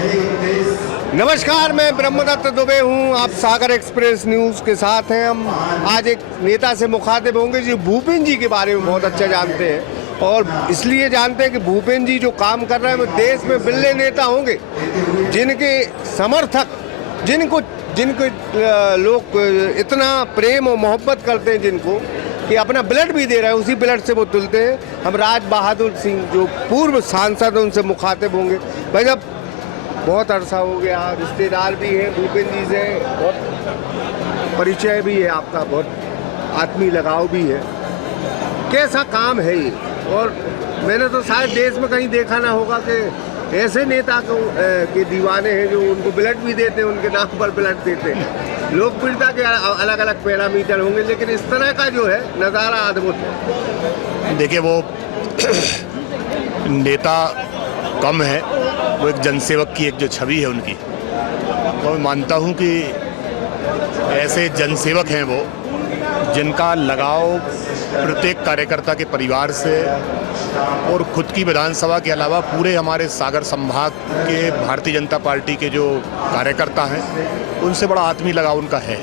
नमस्कार, मैं ब्रह्मदत्त दुबे हूँ। आप सागर एक्सप्रेस न्यूज़ के साथ हैं। हम आज एक नेता से मुखातिब होंगे जो भूपेंद्र जी के बारे में बहुत अच्छा जानते हैं, और इसलिए जानते हैं कि भूपेंद्र जी जो काम कर रहे हैं वो देश में बिल्ले नेता होंगे जिनके समर्थक, जिनको लोग इतना प्रेम और मोहब्बत करते हैं, जिनको कि अपना ब्लड भी दे रहे हैं, उसी ब्लड से वो तुलते हैं। हम राज बहादुर सिंह जो पूर्व सांसद हैं उनसे मुखातिब होंगे। भाई साहब, बहुत अरसा हो गया, रिश्तेदार भी हैं भूपेंद्र जी से, बहुत परिचय भी है आपका, बहुत आत्मीय लगाव भी है। कैसा काम है ये? और मैंने तो शायद देश में कहीं देखा ना होगा कि ऐसे नेता को के दीवाने हैं जो उनको ब्लड भी देते हैं, उनके नाम पर ब्लड देते हैं। लोकप्रियता के अलग अलग पैरामीटर होंगे, लेकिन इस तरह का जो है नज़ारा अद्भुत है। देखिए, वो नेता कम है, वो एक जनसेवक की एक जो छवि है उनकी, तो मैं मानता हूँ कि ऐसे जनसेवक हैं वो, जिनका लगाव प्रत्येक कार्यकर्ता के परिवार से और खुद की विधानसभा के अलावा पूरे हमारे सागर संभाग के भारतीय जनता पार्टी के जो कार्यकर्ता हैं उनसे बड़ा आत्मीय लगाव उनका है।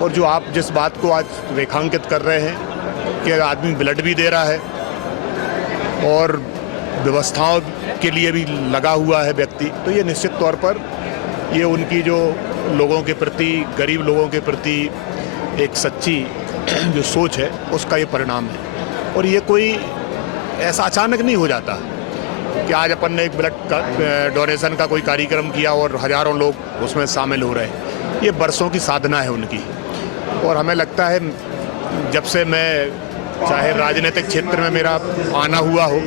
और जो आप जिस बात को आज रेखांकित कर रहे हैं कि आदमी ब्लड भी दे रहा है और व्यवस्थाओं के लिए भी लगा हुआ है व्यक्ति, तो ये निश्चित तौर पर ये उनकी जो लोगों के प्रति, गरीब लोगों के प्रति एक सच्ची जो सोच है उसका ये परिणाम है। और ये कोई ऐसा अचानक नहीं हो जाता कि आज अपन ने एक ब्लड का डोनेशन का कोई कार्यक्रम किया और हज़ारों लोग उसमें शामिल हो रहे हैं। ये बरसों की साधना है उनकी। और हमें लगता है जब से मैं, चाहे राजनीतिक क्षेत्र में मेरा आना हुआ हो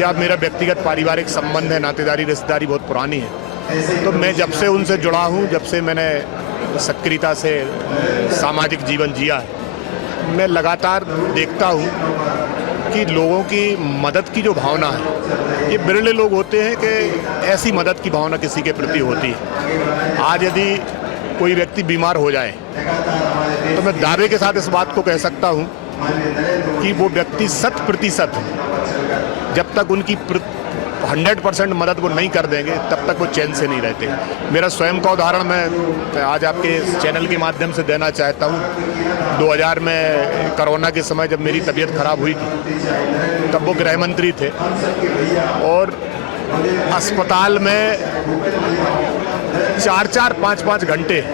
या मेरा व्यक्तिगत पारिवारिक संबंध है, नातेदारी रिश्तेदारी बहुत पुरानी है, तो मैं जब से उनसे जुड़ा हूँ, जब से मैंने सक्रियता से सामाजिक जीवन जिया है, मैं लगातार देखता हूँ कि लोगों की मदद की जो भावना है, ये बिरले लोग होते हैं कि ऐसी मदद की भावना किसी के प्रति होती है। आज यदि कोई व्यक्ति बीमार हो जाए तो मैं दावे के साथ इस बात को कह सकता हूँ कि वो व्यक्ति 100% जब तक उनकी 100% मदद वो नहीं कर देंगे तब तक वो चैन से नहीं रहते। मेरा स्वयं का उदाहरण मैं आज आपके चैनल के माध्यम से देना चाहता हूँ। 2000 में कोरोना के समय जब मेरी तबीयत खराब हुई थी, तब वो गृह मंत्री थे और अस्पताल में 4-4, 5-5 घंटे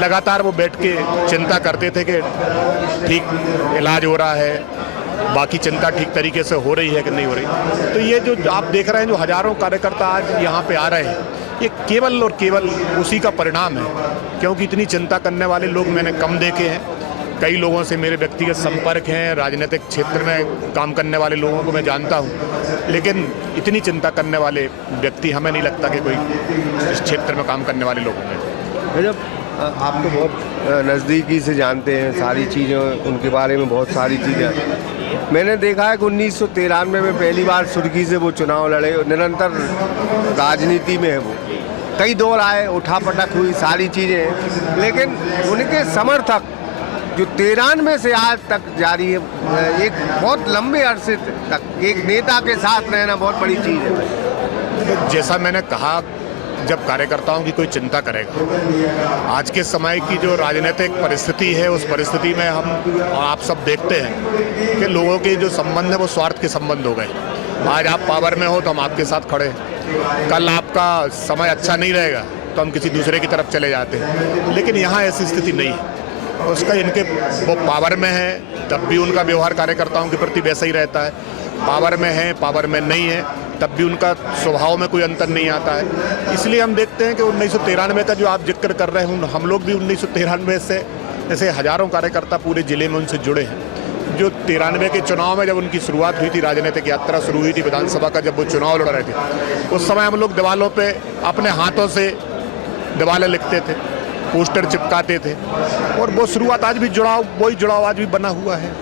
लगातार वो बैठ के चिंता करते थे कि ठीक इलाज हो रहा है, बाकी चिंता ठीक तरीके से हो रही है कि नहीं हो रही। तो ये जो आप देख रहे हैं, जो हज़ारों कार्यकर्ता आज यहाँ पे आ रहे हैं, ये केवल और केवल उसी का परिणाम है, क्योंकि इतनी चिंता करने वाले लोग मैंने कम देखे हैं। कई लोगों से मेरे व्यक्तिगत संपर्क हैं, राजनीतिक क्षेत्र में काम करने वाले लोगों को मैं जानता हूँ, लेकिन इतनी चिंता करने वाले व्यक्ति हमें नहीं लगता कि कोई इस क्षेत्र में काम करने वाले लोग होंगे। जब आप तो बहुत नज़दीकी से जानते हैं सारी चीज़ें, उनके बारे में बहुत सारी चीज़ें। मैंने देखा है कि 1993 में पहली बार सुर्खी से वो चुनाव लड़े, निरंतर राजनीति में है वो। कई दौर आए, उठापटक हुई, सारी चीज़ें, लेकिन उनके समर्थक जो 93 से आज तक जारी है, एक बहुत लंबे अरसे तक एक नेता के साथ रहना बहुत बड़ी चीज़ है। जैसा मैंने कहा, जब कार्यकर्ताओं की कोई चिंता करेगा, आज के समय की जो राजनीतिक परिस्थिति है, उस परिस्थिति में हम और आप सब देखते हैं कि लोगों के जो संबंध है वो स्वार्थ के संबंध हो गए। आज आप पावर में हो तो हम आपके साथ खड़े हैं, कल आपका समय अच्छा नहीं रहेगा तो हम किसी दूसरे की तरफ चले जाते हैं। लेकिन यहाँ ऐसी स्थिति नहीं है। उसका इनके वो पावर में है तब भी उनका व्यवहार कार्यकर्ताओं के प्रति वैसा ही रहता है, पावर में है, पावर में नहीं है तब भी उनका स्वभाव में कोई अंतर नहीं आता है। इसलिए हम देखते हैं कि 1993 का जो आप जिक्र कर रहे हैं, हम लोग भी 1993 से ऐसे हज़ारों कार्यकर्ता पूरे ज़िले में उनसे जुड़े हैं। जो 93 के चुनाव में जब उनकी शुरुआत हुई थी, राजनीतिक यात्रा शुरू हुई थी विधानसभा का, जब वो चुनाव लड़ रहे थे, उस समय हम लोग दीवालों पर अपने हाथों से दीवारें लिखते थे, पोस्टर चिपकाते थे, और वो शुरुआत आज भी वही जुड़ाव आज भी बना हुआ है।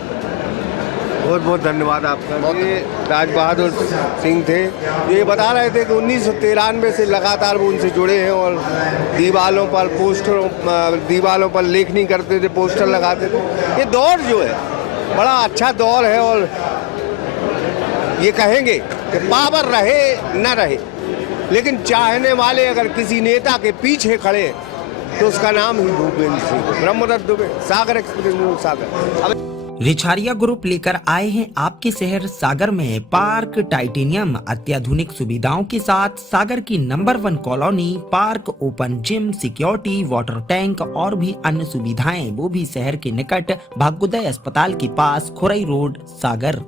बहुत बहुत धन्यवाद आपका। ये राज बहादुर सिंह थे, ये बता रहे थे कि 1993 से लगातार वो उनसे जुड़े हैं और दीवालों पर लेखनी करते थे, पोस्टर लगाते थे। ये दौर जो है बड़ा अच्छा दौर है, और ये कहेंगे कि पावर रहे न रहे, लेकिन चाहने वाले अगर किसी नेता के पीछे खड़े तो उसका नाम ही भूपेंद्र सिंह। ब्रह्मदत्त दुबे, सागर एक्सप्रेस न्यूज, सागर। रिछारिया ग्रुप लेकर आए हैं आपके शहर सागर में पार्क टाइटेनियम, अत्याधुनिक सुविधाओं के साथ सागर की number 1 colony, park, open gym, security, water tank और भी अन्य सुविधाएं, वो भी शहर के निकट भाग्योदय अस्पताल के पास, खुरई रोड, सागर।